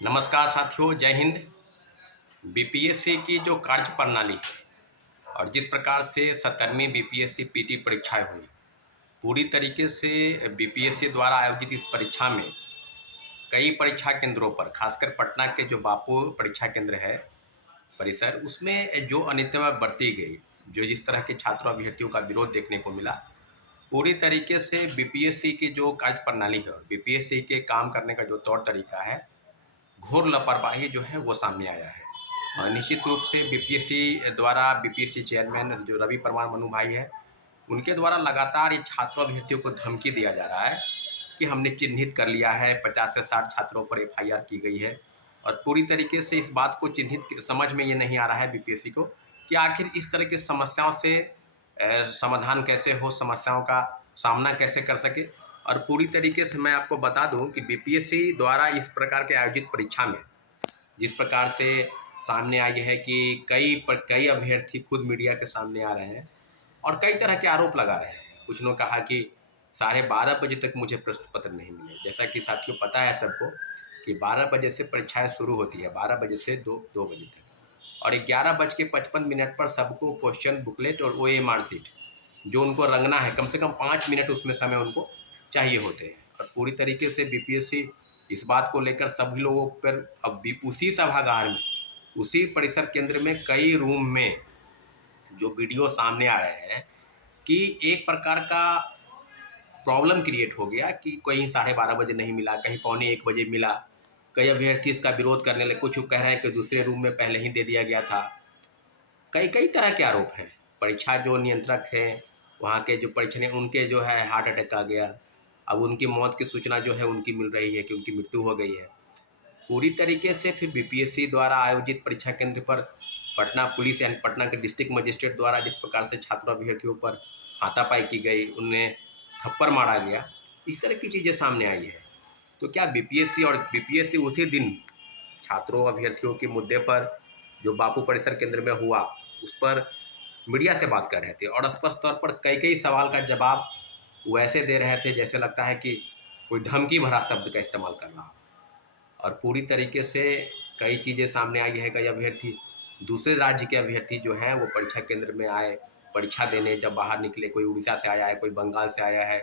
नमस्कार साथियों, जय हिंद। बीपीएससी की जो कार्य प्रणाली है और जिस प्रकार से 17वीं बीपीएससी पीटी परीक्षाएं हुई, पूरी तरीके से बीपीएससी द्वारा आयोजित इस परीक्षा में कई परीक्षा केंद्रों पर, खासकर पटना के जो बापू परीक्षा केंद्र है परिसर, उसमें जो अनियमितता बरती गई, जो जिस तरह के छात्रों अभ्यर्थियों का विरोध देखने को मिला, पूरी तरीके से बीपीएससी की जो कार्य प्रणाली है और बीपीएससी के काम करने का जो तौर तरीका है, घोर लापरवाही जो है वो सामने आया है। और निश्चित रूप से बीपीएससी द्वारा, बीपीएससी चेयरमैन जो रवि परमार मनु भाई है, उनके द्वारा लगातार ये छात्रों अभ्यर्थियों को धमकी दिया जा रहा है कि हमने चिन्हित कर लिया है, 50 से 60 छात्रों पर एफआईआर की गई है। और पूरी तरीके से इस बात को चिन्हित समझ में ये नहीं आ रहा है बीपीएससी को कि आखिर इस तरह की समस्याओं से समाधान कैसे हो, समस्याओं का सामना कैसे कर सके। और पूरी तरीके से मैं आपको बता दूं कि बीपीएससी द्वारा इस प्रकार के आयोजित परीक्षा में जिस प्रकार से सामने आई है कि कई अभ्यर्थी खुद मीडिया के सामने आ रहे हैं और कई तरह के आरोप लगा रहे हैं। कुछ ने कहा कि 12:30 बजे तक मुझे प्रश्न पत्र नहीं मिले। जैसा कि साथियों पता है सबको कि 12 बजे से परीक्षाएं शुरू होती है, 12 बजे से 2 बजे तक, और 11:55 पर सबको क्वेश्चन बुकलेट और ओएमआर शीट जो उनको रंगना है, कम से कम 5 मिनट उसमें समय उनको चाहिए होते हैं। और पूरी तरीके से बीपीएससी इस बात को लेकर सभी लोगों पर अब भी उसी सभागार में, उसी परिसर केंद्र में कई रूम में जो वीडियो सामने आ रहे हैं कि एक प्रकार का प्रॉब्लम क्रिएट हो गया कि कहीं 12:30 बजे नहीं मिला, कहीं 12:45 बजे मिला। कई अभ्यर्थी इसका विरोध करने लगे, कुछ कह रहे हैं कि दूसरे रूम में पहले ही दे दिया गया था। कई कई तरह के आरोप हैं। परीक्षा जो नियंत्रक हैं वहाँ के, जो परीक्षा उनके जो है हार्ट अटैक आ गया। अब उनकी मौत की सूचना जो है उनकी मिल रही है कि उनकी मृत्यु हो गई है। पूरी तरीके से फिर बीपीएससी द्वारा आयोजित परीक्षा केंद्र पर पटना पुलिस एंड पटना के डिस्ट्रिक्ट मजिस्ट्रेट द्वारा जिस प्रकार से छात्रों अभ्यर्थियों पर हाथापाई की गई, उन्हें थप्पड़ मारा गया, इस तरह की चीज़ें सामने आई है। तो क्या बीपीएससी उसी दिन छात्रों अभ्यर्थियों के मुद्दे पर जो बापू परिसर केंद्र में हुआ उस पर मीडिया से बात कर रहे थे और स्पष्ट तौर पर कई कई सवाल का जवाब वैसे दे रहे थे जैसे लगता है कि कोई धमकी भरा शब्द का इस्तेमाल कर रहा हो। और पूरी तरीके से कई चीज़ें सामने आई है। कई अभ्यर्थी, दूसरे राज्य के अभ्यर्थी जो हैं वो परीक्षा केंद्र में आए परीक्षा देने, जब बाहर निकले, कोई उड़ीसा से आया है, कोई बंगाल से आया है,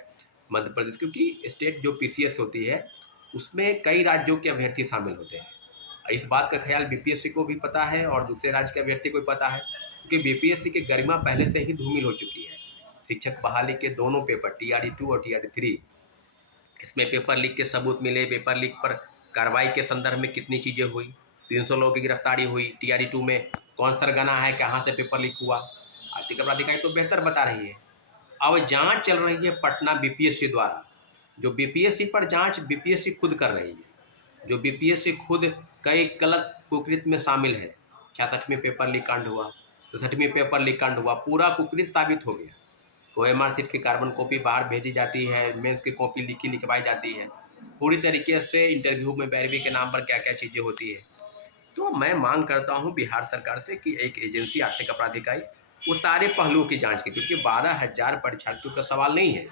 मध्य प्रदेश, क्योंकि स्टेट जो पीसीएस होती है उसमें कई राज्यों के अभ्यर्थी शामिल होते हैं। इस बात का ख्याल बीपीएससी को भी पता है और दूसरे राज्य के अभ्यर्थी को भी पता है, क्योंकि बीपीएससी की गरिमा पहले से ही धूमिल हो चुकी है। शिक्षक बहाली के दोनों पेपर TRE 2 और TRE 3, इसमें पेपर लीक के सबूत मिले। पेपर लीक पर कार्रवाई के संदर्भ में कितनी चीज़ें हुई, 300 लोगों की गिरफ्तारी हुई। TRE 2 में कौन सरगना है, कहाँ से पेपर लीक हुआ, आर्थिक अपराधिकारी तो बेहतर बता रही है। अब जांच चल रही है पटना बीपीएससी द्वारा, जो बीपीएससी पर जांच बीपीएससी खुद कर रही है, जो बीपीएससी खुद कई गलत कुकृत्य में शामिल है। 66वीं पेपर लीक कांड हुआ, 67वीं पेपर लीक कांड हुआ, पूरा कुकृत्य साबित हो गया। ओएमआर शीट की कार्बन कॉपी बाहर भेजी जाती है, मेंस की कॉपी लिखवाई जाती है। पूरी तरीके से इंटरव्यू में पैरवी के नाम पर क्या क्या चीज़ें होती है। तो मैं मांग करता हूं बिहार सरकार से कि एक एजेंसी, आर्थिक अपराध इकाई, वो सारे पहलुओं की जांच की, क्योंकि 12,000 परीक्षार्थियों का सवाल नहीं है,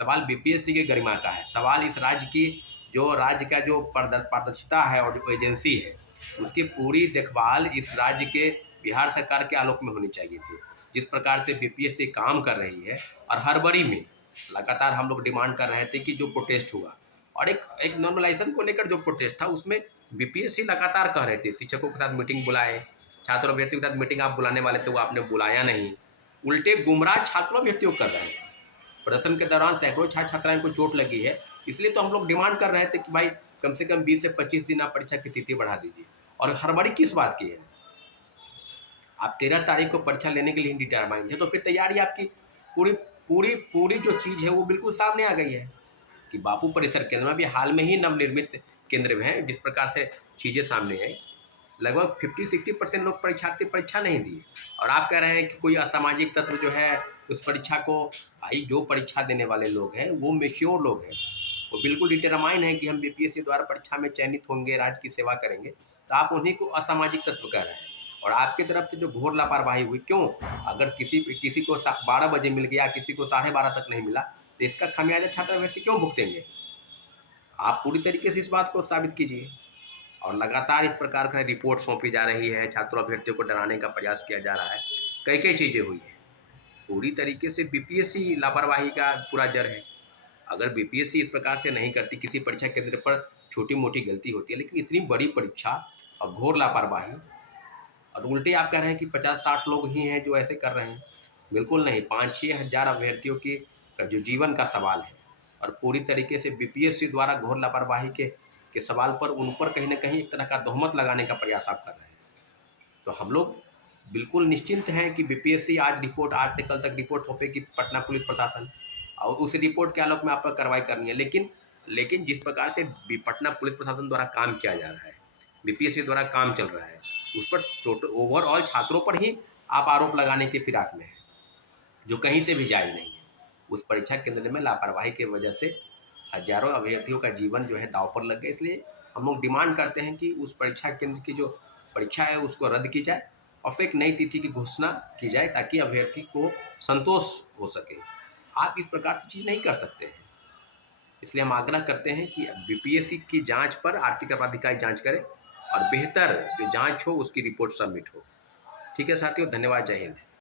सवाल बीपीएससी के गरिमा का है। सवाल इस राज्य की, जो राज्य का जो पारदर्शिता है और जो एजेंसी है उसकी पूरी देखभाल इस राज्य के बिहार सरकार के आलोक में होनी चाहिए थी। जिस प्रकार से बीपीएससी काम कर रही है और हड़बड़ी में लगातार हम लोग डिमांड कर रहे थे कि जो प्रोटेस्ट हुआ और एक नॉर्मलाइजेशन को लेकर जो प्रोटेस्ट था, उसमें बीपीएससी लगातार कह रहे थे शिक्षकों के साथ मीटिंग बुलाए, छात्रों अभ्यर्थियों के साथ मीटिंग आप बुलाने वाले थे, वो आपने बुलाया नहीं। उल्टे गुमराह छात्रों अभ्यर्थियों कर रहे हैं। प्रदर्शन के दौरान सैकड़ों छात्र छात्राएं को चोट लगी है, इसलिए तो हम लोग डिमांड कर रहे थे कि भाई कम से कम 20 से 25 दिन आप परीक्षा की तिथि बढ़ा दीजिए। और हड़बड़ी किस बात की है? आप 13 तारीख को परीक्षा लेने के लिए डिटरमाइन थे, तो फिर तैयारी आपकी पूरी पूरी पूरी जो चीज़ है वो बिल्कुल सामने आ गई है कि बापू परिसर केंद्र में भी हाल में ही नवनिर्मित केंद्र में है। जिस प्रकार से चीज़ें सामने आई, लगभग 50-60% लोग परीक्षार्थी परीक्षा नहीं दिए और आप कह रहे हैं कि कोई असामाजिक तत्व जो है उस परीक्षा को, भाई जो परीक्षा देने वाले लोग हैं वो मैच्योर लोग हैं, वो बिल्कुल डिटरमाइन है कि हम बीपीएससी द्वारा परीक्षा में चयनित होंगे, राज्य की सेवा करेंगे, तो आप उन्हीं को असामाजिक तत्व कह रहे हैं। और आपकी तरफ से जो घोर लापरवाही हुई, क्यों? अगर किसी को 12 बजे मिल गया, किसी को 12:30 तक नहीं मिला, तो इसका खामियाजा छात्र अभ्यर्थी क्यों भुगतेंगे? आप पूरी तरीके से इस बात को साबित कीजिए। और लगातार इस प्रकार का रिपोर्ट सौंपी जा रही है, छात्रों अभ्यर्थियों को डराने का प्रयास किया जा रहा है, कई कई चीज़ें हुई हैं। पूरी तरीके से बीपीएससी लापरवाही का पूरा जड़ है। अगर बीपीएससी इस प्रकार से नहीं करती, किसी परीक्षा केंद्र पर छोटी मोटी गलती होती है, लेकिन इतनी बड़ी परीक्षा और घोर लापरवाही, और उल्टे आप कह रहे हैं कि 50-60 लोग ही हैं जो ऐसे कर रहे हैं। बिल्कुल नहीं, 5-6 हज़ार अभ्यर्थियों की का जो जीवन का सवाल है, और पूरी तरीके से बीपीएससी द्वारा घोर लापरवाही के सवाल पर उन पर कहीं न कहीं एक तरह का तोहमत लगाने का प्रयास आप कर रहे हैं। तो हम लोग बिल्कुल निश्चिंत हैं कि बीपीएससी आज से कल तक रिपोर्ट सौंपेगी पटना पुलिस प्रशासन, और उस रिपोर्ट के आलोक में आप पर कार्रवाई करनी है। लेकिन जिस प्रकार से पटना पुलिस प्रशासन द्वारा काम किया जा रहा है, बीपीएससी द्वारा काम चल रहा है, उस पर टोटल ओवरऑल छात्रों पर ही आप आरोप लगाने की फिराक में हैं, जो कहीं से भी जायज़ नहीं है। उस परीक्षा केंद्र में लापरवाही की वजह से हजारों अभ्यर्थियों का जीवन जो है दांव पर लग गया। इसलिए हम लोग डिमांड करते हैं कि उस परीक्षा केंद्र की जो परीक्षा है उसको रद्द की जाए और फिर एक नई तिथि की घोषणा की जाए, ताकि अभ्यर्थी को संतोष हो सके। आप इस प्रकार से चीज़ नहीं कर सकते हैं। इसलिए हम आग्रह करते हैं कि बीपीएससी की जांच पर आर्थिक अपराध इकाई जांच करे, और बेहतर जो जांच हो उसकी रिपोर्ट सबमिट हो। ठीक है साथियों, धन्यवाद, जय हिंद।